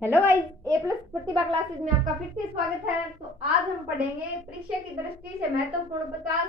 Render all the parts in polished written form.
Hello guys, ए plus प्रतिभा classes में आपका फिर से स्वागत है। तो आज हम पढ़ेंगे परीक्षा की दृष्टि से महत्वपूर्ण 50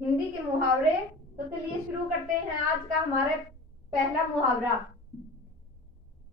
हिंदी के मुहावरे। तो चलिए शुरू करते हैं आज का हमारा पहला मुहावरा।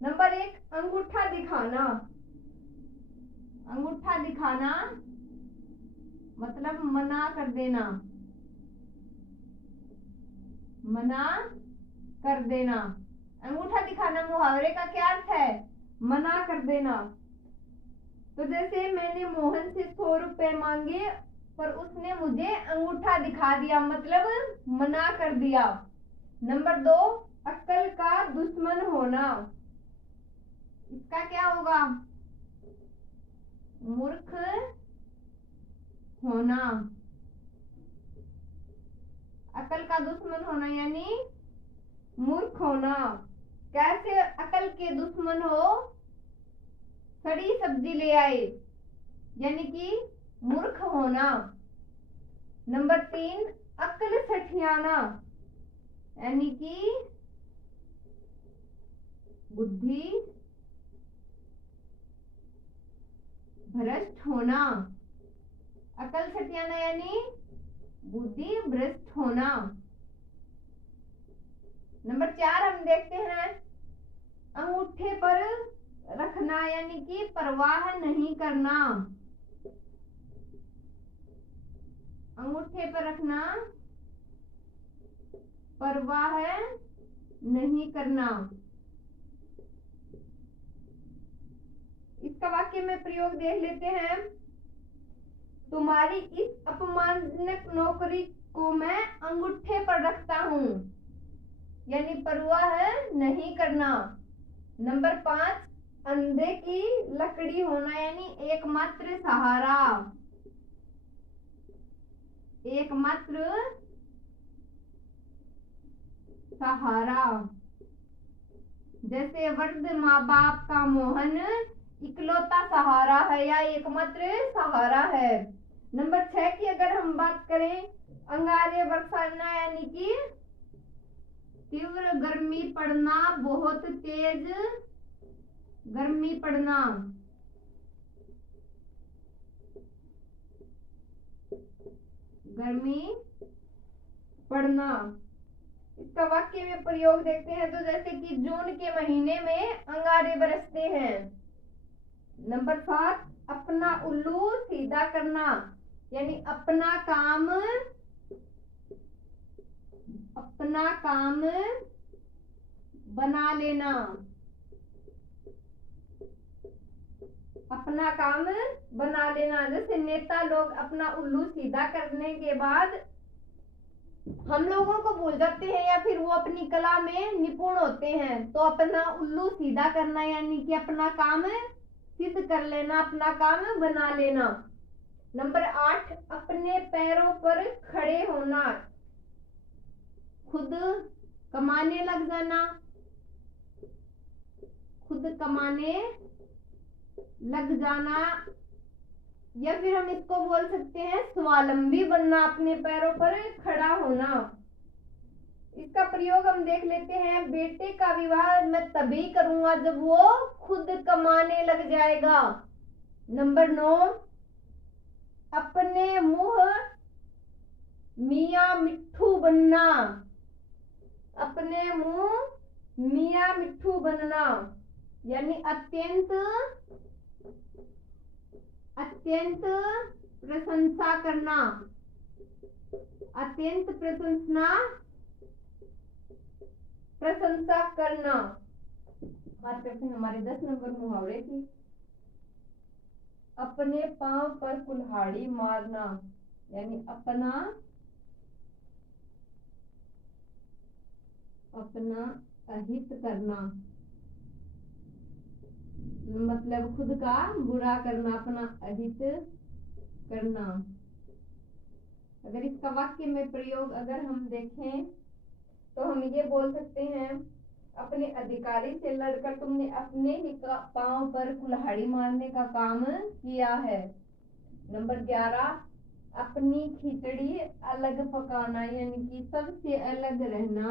नंबर 1, अंगूठा दिखाना। अंगूठा दिखाना मतलब मना कर देना। मना कर देना। अंगूठा दिखाना मुहावरे का क्या अर्थ है? मना कर देना। तो जैसे मैंने मोहन से 100 रुपए मांगे पर उसने मुझे अंगूठा दिखा दिया, मतलब मना कर दिया। नंबर 2, अक्ल का दुश्मन होना। इसका क्या होगा? मूर्ख होना। अक्ल का दुश्मन होना यानी मूर्ख होना। कैसे अक्ल के दुश्मन हो? सड़ी सब्जी ले आए, यानी कि मूर्ख होना। नंबर 3, अक्ल सठियाना, यानी कि बुद्धि भ्रष्ट होना। अकल सटियाना यानी बुद्धि भ्रष्ट होना। नंबर 4 हम देखते हैं, अंगूठे पर रखना यानी कि परवाह नहीं करना। अंगूठे पर रखना, परवाह नहीं करना। इसका वाक्य में प्रयोग देख लेते हैं। तुम्हारी इस अपमानजनक नौकरी को मैं अंगूठे पर रखता हूं, यानी परवाह नहीं करना। नंबर 5, अंधे की लकड़ी होना यानी एकमात्र सहारा। एकमात्र सहारा। जैसे वृद्ध माँ बाप का मोहन इकलौता सहारा है या एकमात्र सहारा है। नंबर 6 की अगर हम बात करें, अंगारे बरसाना यानी कि तीव्र गर्मी पड़ना, बहुत तेज गर्मी पड़ना। गर्मी पड़ना। इसका वाक्य में प्रयोग देखते हैं। तो जैसे कि जून के महीने में अंगारे बरसते हैं। नंबर 7, अपना उल्लू सीधा करना, यानी अपना काम बना लेना। अपना काम बना लेना। जैसे नेता लोग अपना उल्लू सीधा करने के बाद हम लोगों को भूल जाते हैं या फिर वो अपनी कला में निपुण होते हैं। तो अपना उल्लू सीधा करना यानी कि अपना काम सिद्ध कर लेना, अपना काम बना लेना। नंबर 8, अपने पैरों पर खड़े होना, खुद कमाने लग जाना। खुद कमाने लग जाना, या फिर हम इसको बोल सकते हैं स्वावलंबी बनना, अपने पैरों पर खड़ा होना। इसका प्रयोग हम देख लेते हैं। बेटे का विवाह मैं तभी करूंगा जब वो खुद कमाने लग जाएगा। नंबर 9, अपने मुंह मियाँ मिट्ठू बनना। अपने मुंह मियाँ मिट्ठू बनना यानी अत्यंत प्रशंसा करना। अत्यंत प्रशंसा करना। बात करते हैं हमारे 10 नंबर मुहावरे की। अपने पांव पर कुल्हाड़ी मारना, यानी अपना अहित करना, मतलब खुद का बुरा करना, अपना अहित करना। अगर इसका वाक्य में प्रयोग अगर हम देखें तो हम ये बोल सकते हैं, अपने अधिकारी से लड़कर तुमने अपने ही पांव पर कुल्हाड़ी मारने का काम किया है। नंबर 11, अपनी खिचड़ी अलग पकाना, यानी कि सबसे अलग रहना।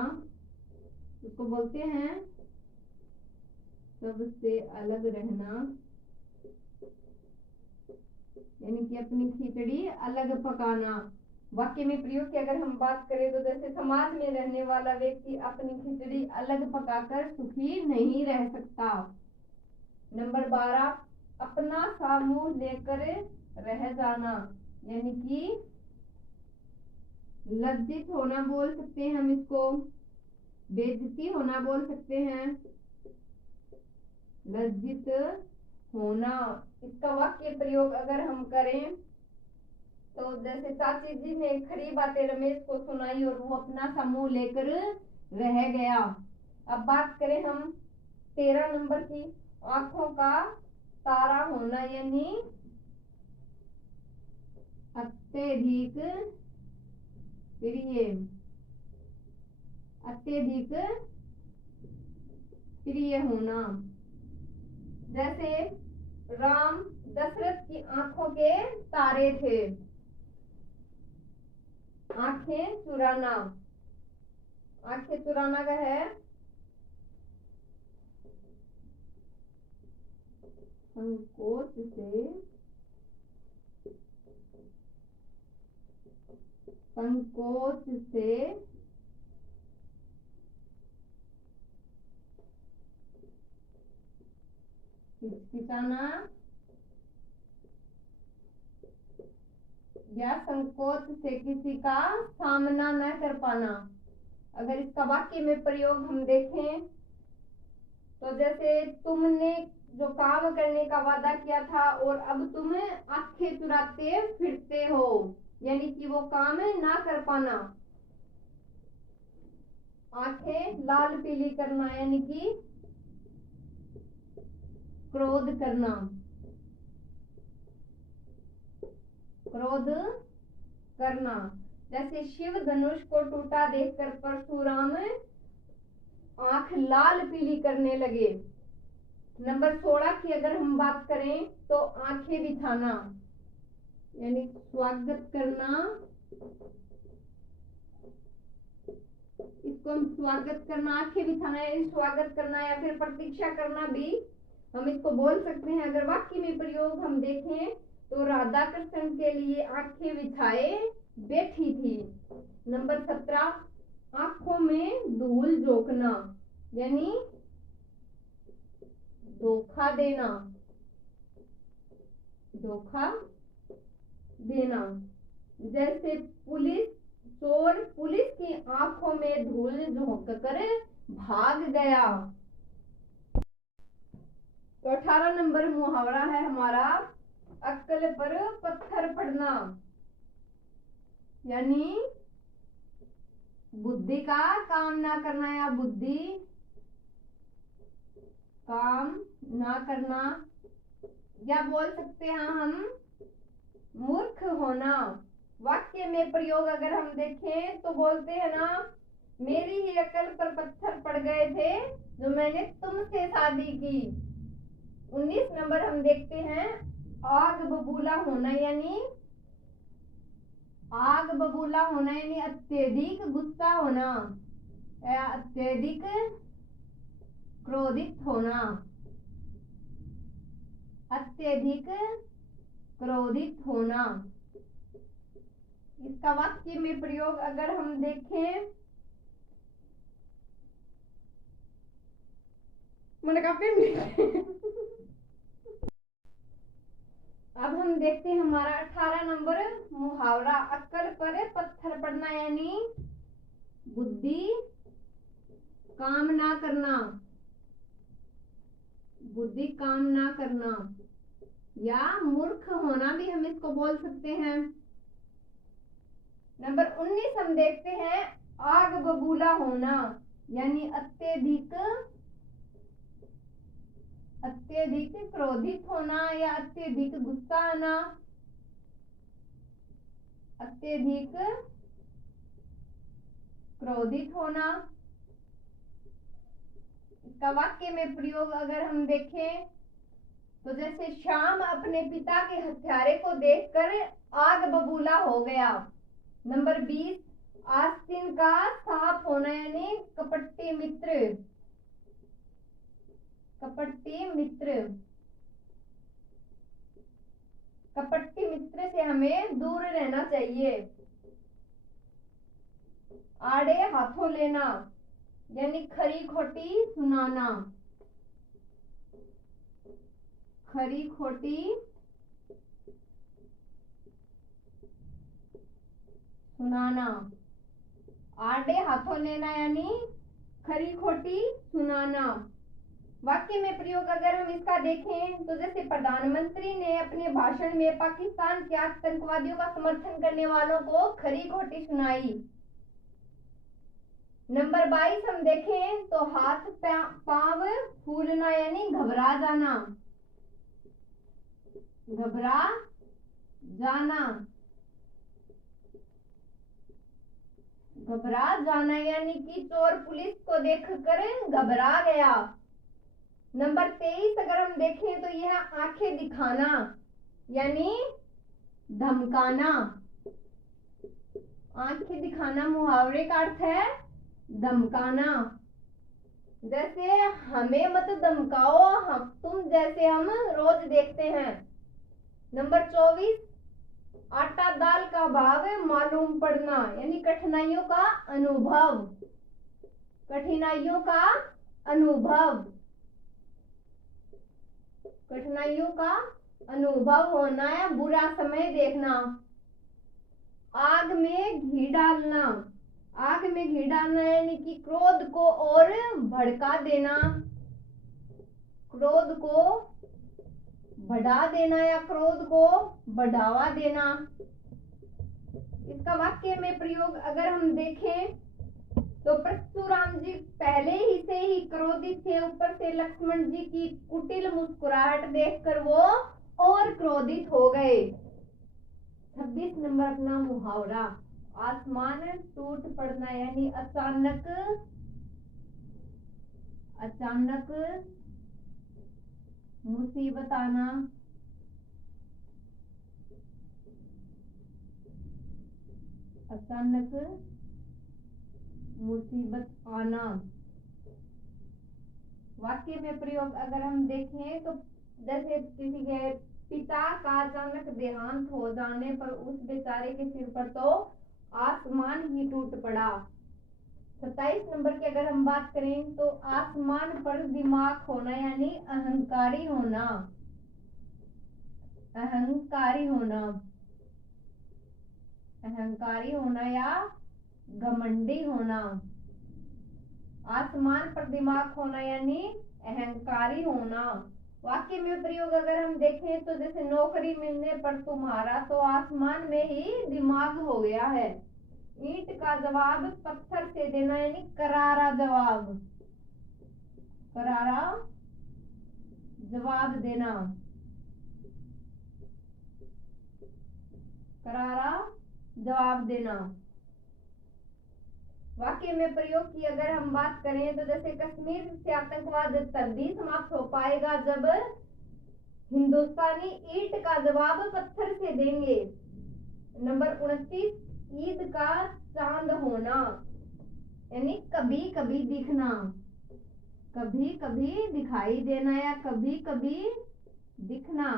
इसको बोलते हैं सबसे अलग रहना, यानी कि अपनी खिचड़ी अलग पकाना। वाक्य में प्रयोग की अगर हम बात करें तो जैसे समाज में रहने वाला व्यक्ति अपनी खिचड़ी अलग पकाकर सुखी नहीं रह सकता। नंबर 12, अपना सा मुंह लेकर रह जाना, यानी कि लज्जित होना बोल सकते हैं हम इसको, बेइज्जती होना बोल सकते हैं, लज्जित होना। इसका वाक्य प्रयोग अगर हम करें तो जैसे चाची जी ने खरी बातें रमेश को सुनाई और वो अपना सा मुंह लेकर रह गया। अब बात करें हम 13 नंबर की, आंखों का तारा होना, यानी अत्यधिक प्रिय, अत्यधिक प्रिय होना। जैसे राम दशरथ की आंखों के तारे थे, आंखें चुराना, आंखें चुराना का है संकोच से, संकोच से हिचकिचाना या संकोच से किसी का सामना न कर पाना। अगर इसका वाक्य में प्रयोग हम देखें तो जैसे तुमने जो काम करने का वादा किया था और अब तुम आंखें चुराते फिरते हो, यानी कि वो काम ना कर पाना। आंखें लाल पीली करना, यानी कि क्रोध करना, क्रोध करना। जैसे शिव धनुष को टूटा देखकर परशुराम आंख लाल पीली करने लगे। नंबर 16 की अगर हम बात करें तो आंखें बिछाना, यानी स्वागत करना, इसको हम स्वागत करना, आंखें बिछाना यानी स्वागत करना या फिर प्रतीक्षा करना भी हम इसको बोल सकते हैं। अगर वाक्य में प्रयोग हम देखें तो राधा कृष्ण के लिए आंखें बिछाए बैठी थी। नंबर 17, आंखों में धूल झोंकना, यानी धोखा देना, धोखा देना। जैसे पुलिस चोर पुलिस की आंखों में धूल झोंक कर भाग गया। तो 18 नंबर मुहावरा है हमारा अक्ल पर पत्थर पड़ना, यानी बुद्धि का काम ना करना या बुद्धि काम ना करना, या बोल सकते हैं हम मूर्ख होना। वाक्य में प्रयोग अगर हम देखें तो बोलते हैं ना, मेरी ही अकल पर पत्थर पड़ गए थे जो मैंने तुमसे शादी की। 19 नंबर हम देखते हैं आग बबूला होना, यानी आग बबूला होना यानी अत्यधिक गुस्सा होना या अत्यधिक क्रोधित होना, अत्यधिक क्रोधित होना। इसका वाक्य में प्रयोग अगर हम देखें मैंने काफी अब हम देखते हैं हमारा 18 नंबर मुहावरा अक्ल पर पत्थर पड़ना, यानी बुद्धि काम ना करना, बुद्धि काम ना करना या मूर्ख होना भी हम इसको बोल सकते हैं। नंबर 19 हम देखते हैं आग बबूला होना, यानी अत्यधिक क्रोधित होना या अत्यधिक गुस्सा आना, अत्यधिक क्रोधित होना। इसका वाक्य में प्रयोग अगर हम देखें तो जैसे श्याम अपने पिता के हत्यारे को देखकर आग बबूला हो गया। नंबर 20 आस्तीन का साफ होना, यानी कपटी मित्र, कपटी मित्र, कपटी मित्र से हमें दूर रहना चाहिए। आड़े हाथों लेना यानी खरी खोटी सुनाना, खरी खोटी सुनाना। आड़े हाथों लेना यानी खरी खोटी सुनाना। वाक्य में प्रयोग अगर हम इसका देखें तो जैसे प्रधानमंत्री ने अपने भाषण में पाकिस्तान के आतंकवादियों का समर्थन करने वालों को खरी खोटी सुनाई। नंबर 22 हम देखें तो हाथ पांव फूलना यानी घबरा जाना, घबरा जाना, घबरा जाना यानी कि चोर पुलिस को देखकर घबरा गया। नंबर 23 अगर हम देखें तो यह आंखें दिखाना यानी धमकाना। आंखें दिखाना मुहावरे का अर्थ है धमकाना। जैसे हमें मत धमकाओ, हम तुम जैसे हम रोज देखते हैं। नंबर 24 आटा दाल का भाव मालूम पड़ना यानी कठिनाइयों का अनुभव, कठिनाइयों का अनुभव, कठिनाइयों का अनुभव होना या बुरा समय देखना। आग में घी डालना, आग में घी डालना यानी कि क्रोध को और भड़का देना, क्रोध को बढ़ा देना या क्रोध को बढ़ावा देना। इसका वाक्य में प्रयोग अगर हम देखें तो परशुराम जी पहले ही से ही क्रोधित थे, ऊपर से लक्ष्मण जी की कुटिल मुस्कुराहट देखकर वो और क्रोधित हो गए। 26 नंबर अपना मुहावरा आसमान टूट पड़ना यानी अचानक, अचानक मुसीबत आना, अचानक मुसीबत आना। वाक्य में प्रयोग अगर हम देखें तो जैसे किसी के पिता का अचानक देहांत हो जाने पर उस बेचारे के सिर पर तो आसमान ही टूट पड़ा। 27 नंबर की अगर हम बात करें तो आसमान पर दिमाग होना यानी अहंकारी होना, अहंकारी होना, अहंकारी होना या घमंडी होना। आसमान पर दिमाग होना यानी अहंकारी होना। वाक्य में प्रयोग अगर हम देखें तो जैसे नौकरी मिलने पर तुम्हारा तो आसमान में ही दिमाग हो गया है। ईंट का जवाब पत्थर से देना यानी करारा जवाब, करारा जवाब देना, करारा जवाब देना। वाक्य में प्रयोग की अगर हम बात करें तो जैसे कश्मीर से आतंकवाद तभी समाप्त हो पाएगा जब हिंदुस्तानी ईंट का जवाब पत्थर से देंगे। नंबर 29 ईद का चांद होना यानी कभी कभी दिखना, कभी कभी दिखाई देना या कभी कभी दिखना।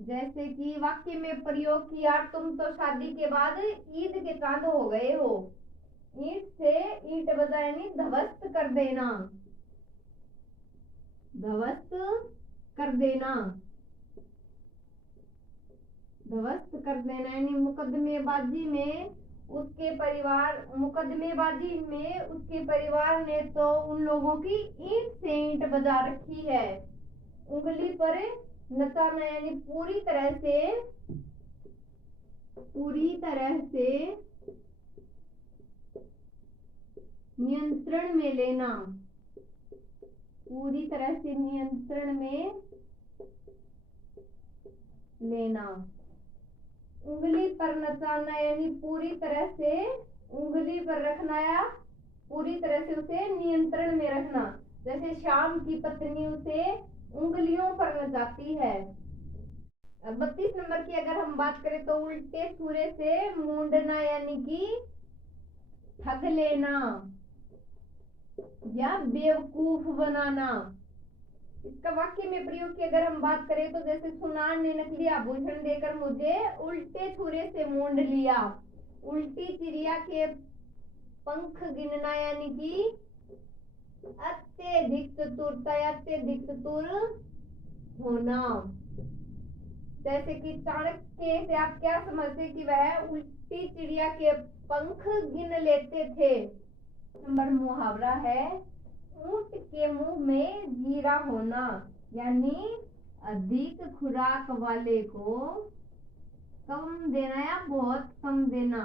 जैसे कि वाक्य में प्रयोग किया तुम तो शादी के बाद ईद के चांद हो गए हो। ईंट से ईंट बजा यानी ध्वस्त कर देना, ध्वस्त कर देना, ध्वस्त कर देना यानी मुकदमेबाजी में उसके परिवार, मुकदमेबाजी में उसके परिवार ने तो उन लोगों की ईंट से ईंट बजा रखी है। उंगली पर नचाना यानी पूरी तरह से, पूरी तरह से नियंत्रण में लेना, पूरी तरह से नियंत्रण में लेना। उंगली पर नचाना यानी पूरी तरह से उंगली पर रखना या पूरी तरह से उसे नियंत्रण में रखना। जैसे श्याम की पत्नी उसे उंगलियों पर नचाती है। 32 नंबर की अगर हम बात करें तो उल्टे सूरे से मूंडना यानी कि ठग लेना, या बेवकूफ बनाना। इसका वाक्य में प्रयोग की अगर हम बात करें तो जैसे सुनार ने नकली आभूषण देकर मुझे उल्टे छुरे से मूंढ लिया। उल्टी चिड़िया के पंख गिनना यानी कि अत्यधिक चतुरता या अत्यधिक चतुर होना। जैसे कि चाणक्य से आप क्या समझते कि वह उल्टी चिड़िया के पंख गिन लेते थे। नंबर मुहावरा है ऊंट के मुंह में जीरा होना, यानी अधिक खुराक वाले को कम देना या बहुत कम देना।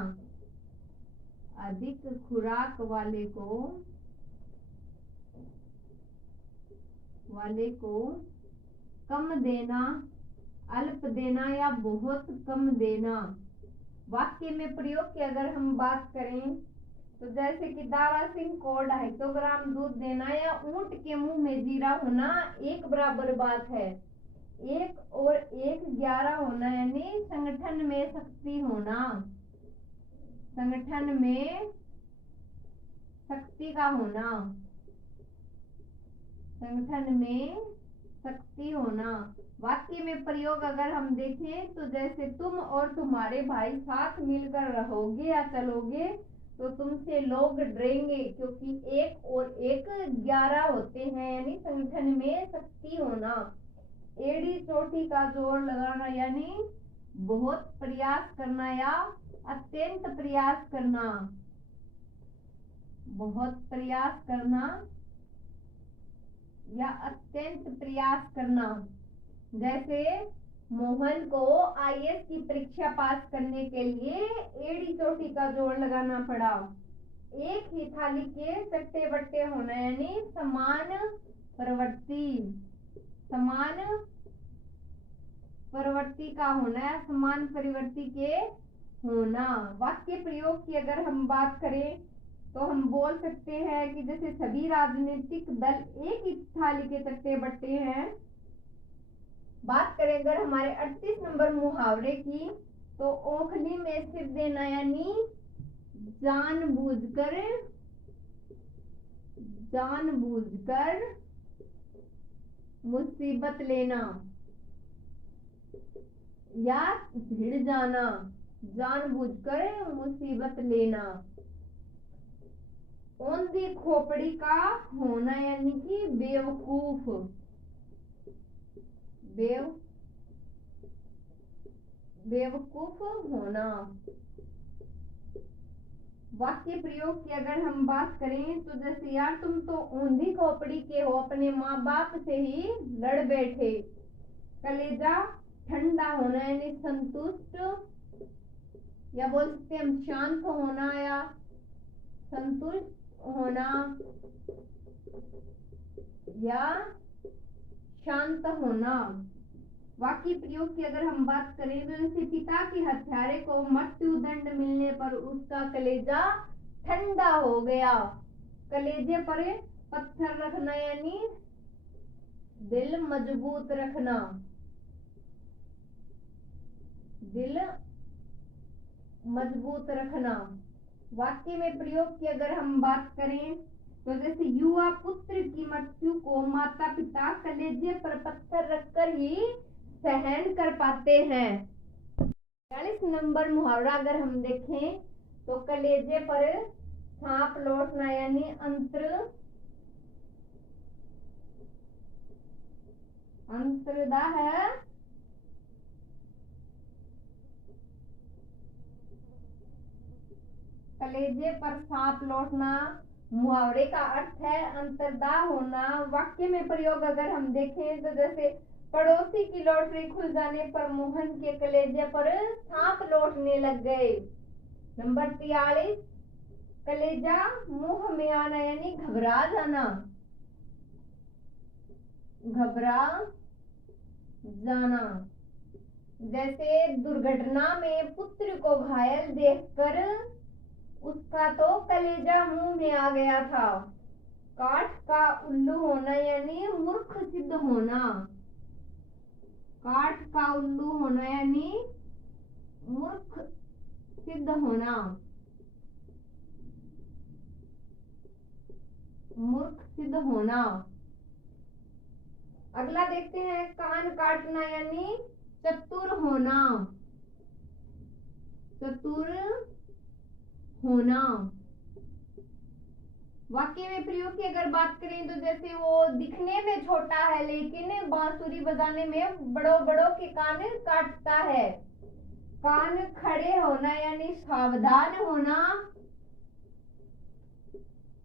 अधिक खुराक वाले को कम देना, अल्प देना या बहुत कम देना। वाक्य में प्रयोग की अगर हम बात करें तो जैसे कि दारा सिंह को 250 ग्राम दूध देना या ऊंट के मुंह में जीरा होना एक बराबर बात है। 1 और 1 11 होना, यानी संगठन में शक्ति होना। संगठन में शक्ति का होना, संगठन में शक्ति होना। वाक्य में प्रयोग अगर हम देखें तो जैसे तुम और तुम्हारे भाई साथ मिलकर रहोगे या चलोगे तो तुमसे लोग डरेंगे, क्योंकि 1 और 1 11 होते हैं, यानी संगठन में शक्ति होना। एड़ी चोटी का जोर लगाना यानी बहुत प्रयास करना या अत्यंत प्रयास करना। बहुत प्रयास करना या अत्यंत प्रयास करना। जैसे मोहन को आईएएस की परीक्षा पास करने के लिए एड़ी चोटी का जोर लगाना पड़ा। एक ही थाली के चट्टे बट्टे होना, यानी समान प्रवृत्ति, समान प्रवृत्ति का होना या समान प्रवृत्ति के होना। वाक्य प्रयोग की अगर हम बात करें तो हम बोल सकते हैं कि जैसे सभी राजनीतिक दल एक ही थाली के चट्टे बट्टे हैं। बात करें अगर हमारे 38 नंबर मुहावरे की तो ओखली में सिर देना यानी जानबूझकर मुसीबत लेना या भिड़ जाना। जानबूझकर मुसीबत लेना। औंधी खोपड़ी का होना यानी कि बेवकूफ, बेवकूफ होना। वाक्य प्रयोग की अगर हम बात करें तो जैसे यार तुम तो औंधी खोपड़ी के हो, अपने माँ बाप से ही लड़ बैठे। कलेजा ठंडा होना यानी संतुष्ट, या बोल सकते हम शांत होना या संतुष्ट होना या शांत होना। वाक्य प्रयोग की अगर हम बात करें तो जैसे पिता के हत्यारे को मृत्यु दंड मिलने पर उसका कलेजा ठंडा हो गया। कलेजे पर पत्थर रखना यानी दिल मजबूत रखना, दिल मजबूत रखना। वाक्य में प्रयोग की अगर हम बात करें तो जैसे युवा पुत्र की मृत्यु को माता पिता कलेजे पर पत्थर रखकर ही सहन कर पाते हैं। 40 नंबर मुहावरा अगर हम देखें तो कलेजे पर सांप लौटना यानी अंतरदा है। कलेजे पर सांप लौटना मुहावरे का अर्थ है अंतरदाह होना। वाक्य में प्रयोग अगर हम देखें तो जैसे पड़ोसी की लॉटरी खुल जाने पर मोहन के कलेजे पर सांप लौटने लग गए। नंबर 43 कलेजा मुंह में आना यानी घबरा जाना, घबरा जाना। जैसे दुर्घटना में पुत्र को घायल देखकर उसका तो कलेजा मुंह में आ गया था। काठ का उल्लू होना यानी मूर्ख सिद्ध होना, काठ का उल्लू होना यानी मूर्ख सिद्ध होना। मूर्ख सिद्ध होना। अगला देखते हैं, कान काटना यानी चतुर होना। चतुर होना। वाक्य में प्रयोग की अगर बात करें तो जैसे वो दिखने में छोटा है लेकिन बांसुरी बजाने में बड़ों बड़ों के कान काटता है। कान खड़े होना यानी सावधान होना।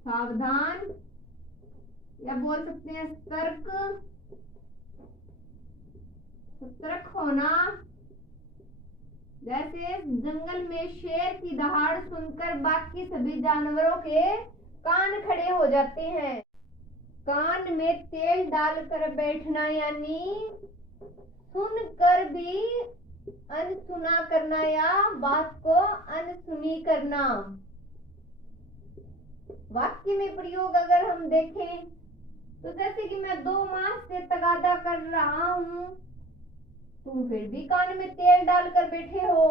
सावधान, या बोल सकते हैं सतर्क। सतर्क होना। जैसे जंगल में शेर की दहाड़ सुनकर बाकी सभी जानवरों के कान खड़े हो जाते हैं। कान में तेल डालकर बैठना यानी सुनकर भी अनसुना करना या बात को अनसुनी करना। वाक्य में प्रयोग अगर हम देखें तो जैसे कि मैं 2 मास से तगादा कर रहा हूं, तुम फिर भी कान में तेल डालकर बैठे हो।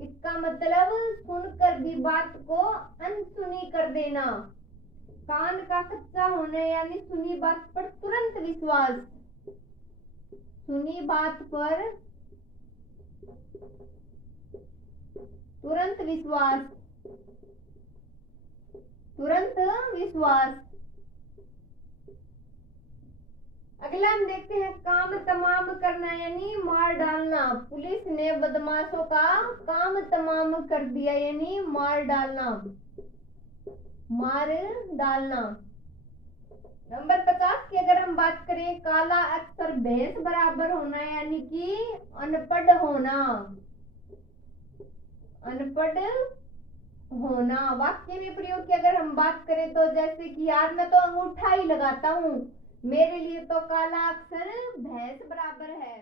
इसका मतलब सुनकर भी बात को अनसुनी कर देना। कान का कच्चा होना यानी सुनी बात पर तुरंत विश्वास। सुनी बात पर तुरंत विश्वास। तुरंत विश्वास। अगला हम देखते हैं, काम तमाम करना यानी मार डालना। पुलिस ने बदमाशों का काम तमाम कर दिया यानी मार डालना। मार डालना। नंबर 50 की अगर हम बात करें, काला अक्षर भैंस बराबर होना यानी कि अनपढ़ होना। अनपढ़ होना। वाक्य में प्रयोग की अगर हम बात करें तो जैसे कि यार मैं तो अंगूठा ही लगाता हूँ, मेरे लिए तो काला अक्षर भैंस बराबर है।